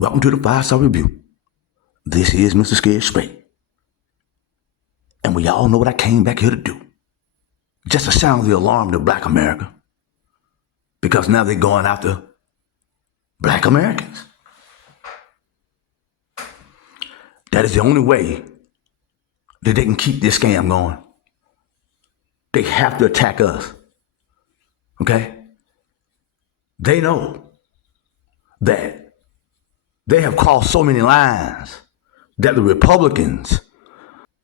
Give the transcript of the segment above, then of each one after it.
Welcome to the 5-Star Review. This is Mr. Scared Straight. And we all know what I came back here to do. Just to sound the alarm to Black America. Because now they're going after Black Americans. That is the only way that they can keep this scam going. They have to attack us. Okay? They know that they have crossed so many lines that the Republicans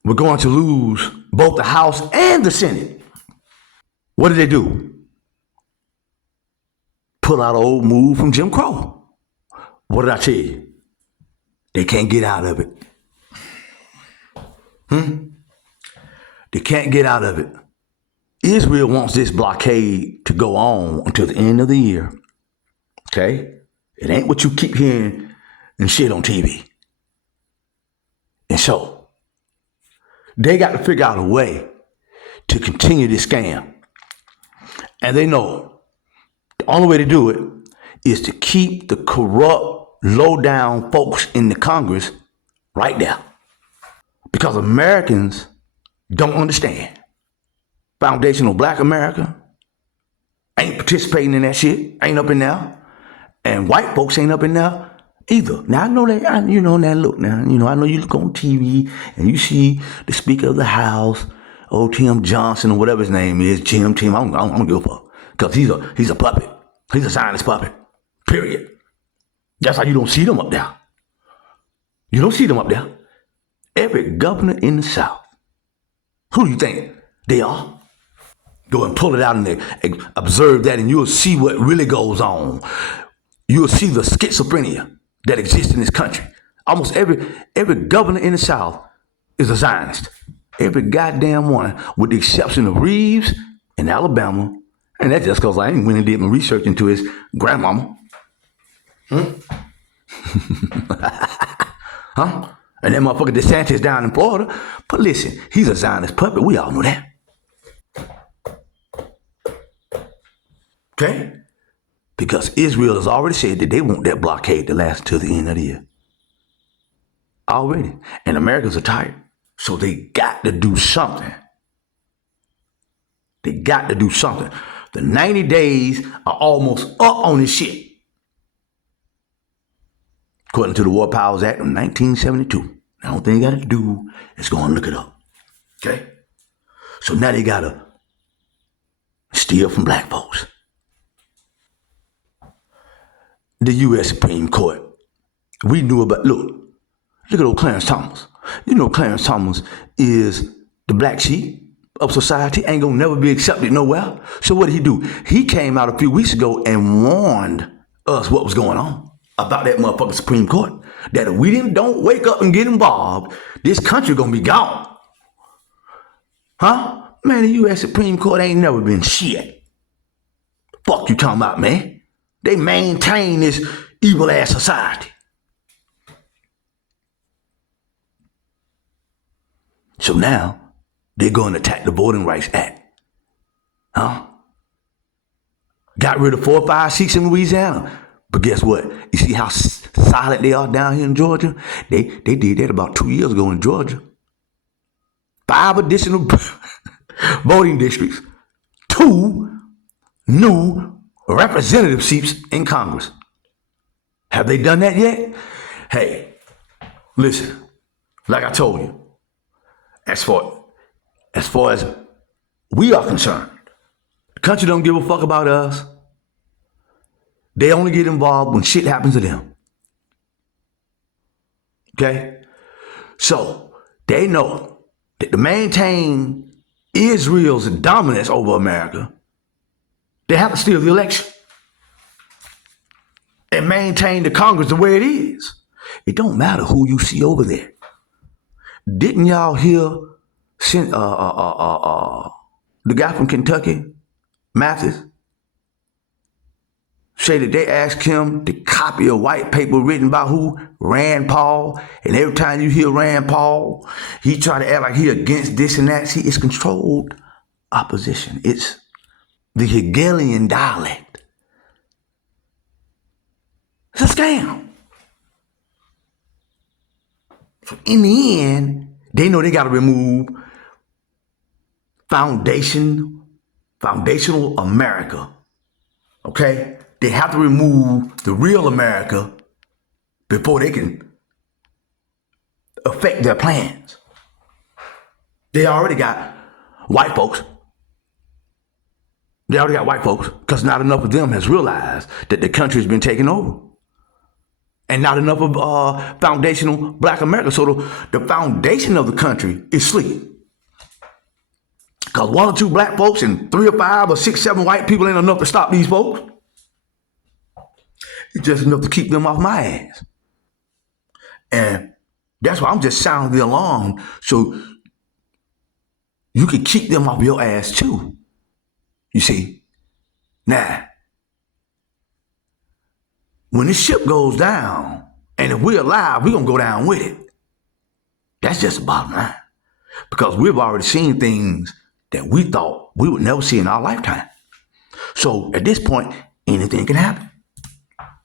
were going to lose both the House and the Senate. What did they do? Pull out an old move from Jim Crow. What did I tell you? They can't get out of it. They can't get out of it. Israel wants this blockade to go on until the end of the year. Okay? It ain't what you keep hearing and shit on TV. And so, they got to figure out a way to continue this scam. And they know the only way to do it is to keep the corrupt, low-down folks in the Congress right there. Because Americans don't understand. Foundational Black America ain't participating in that shit, ain't up in there. And white folks ain't up in there either. Now, I know that, now look now, I know you look on TV and you see the Speaker of the House, old Tim Johnson or whatever his name is, Tim, I don't give a fuck. Because he's a puppet. He's a Zionist puppet. Period. That's how you don't see them up there. You don't see them up there. Every governor in the South, who do you think they are? Go and pull it out and observe that and you'll see what really goes on. You'll see the schizophrenia that exists in this country. Almost every governor in the South is a Zionist. Every goddamn one, with the exception of Reeves in Alabama. And that's just because I ain't went and did my research into his grandmama. Huh? And that motherfucker DeSantis down in Florida. But listen, he's a Zionist puppet. We all know that. Okay? Because Israel has already said that they want that blockade to last until the end of the year. Already. And Americans are tired. So they got to do something. They got to do something. The 90 days are almost up on this shit. According to the War Powers Act of 1972. The only thing you got to do is go and look it up. Okay? So now they got to steal from black folks. The U.S. Supreme Court. We knew about, look at old Clarence Thomas. You know Clarence Thomas is the black sheep of society, ain't gonna never be accepted nowhere. So what did he do? He came out a few weeks ago and warned us what was going on about that motherfucking Supreme Court. That if we don't wake up and get involved, this country gonna be gone. Huh? Man, the U.S. Supreme Court ain't never been shit. Fuck you talking about, man? They maintain this evil-ass society. So now, they're going to attack the Voting Rights Act. Huh? Got rid of 4 or 5 seats in Louisiana. But guess what? You see how silent they are down here in Georgia? They did that about 2 years ago in Georgia. 5 additional voting districts. 2 new representative seats in Congress. Have they done that yet? Hey, listen, like I told you, as far as we are concerned, the country don't give a fuck about us. They only get involved when shit happens to them. Okay? So, they know that to maintain Israel's dominance over America, they have to steal the election and maintain the Congress the way it is. It don't matter who you see over there. Didn't y'all hear the guy from Kentucky, Mathis, say that they asked him to copy a white paper written by who? Rand Paul. And every time you hear Rand Paul, he try to act like he against this and that. See, it's controlled opposition. It's the Hegelian dialect. It's a scam. In the end, they know they got to remove foundational America. Okay? They have to remove the real America before they can affect their plans. They already got white folks. They already got white folks because not enough of them has realized that the country has been taken over. And not enough of foundational black America. So the foundation of the country is asleep. Because 1 or 2 black folks and 3 or 5 or 6, 7 white people ain't enough to stop these folks. It's just enough to keep them off my ass. And that's why I'm just sounding the alarm so you can keep them off your ass too. You see? Now, when this ship goes down, and if we're alive, we're going to go down with it. That's just the bottom line. Because we've already seen things that we thought we would never see in our lifetime. So at this point, anything can happen.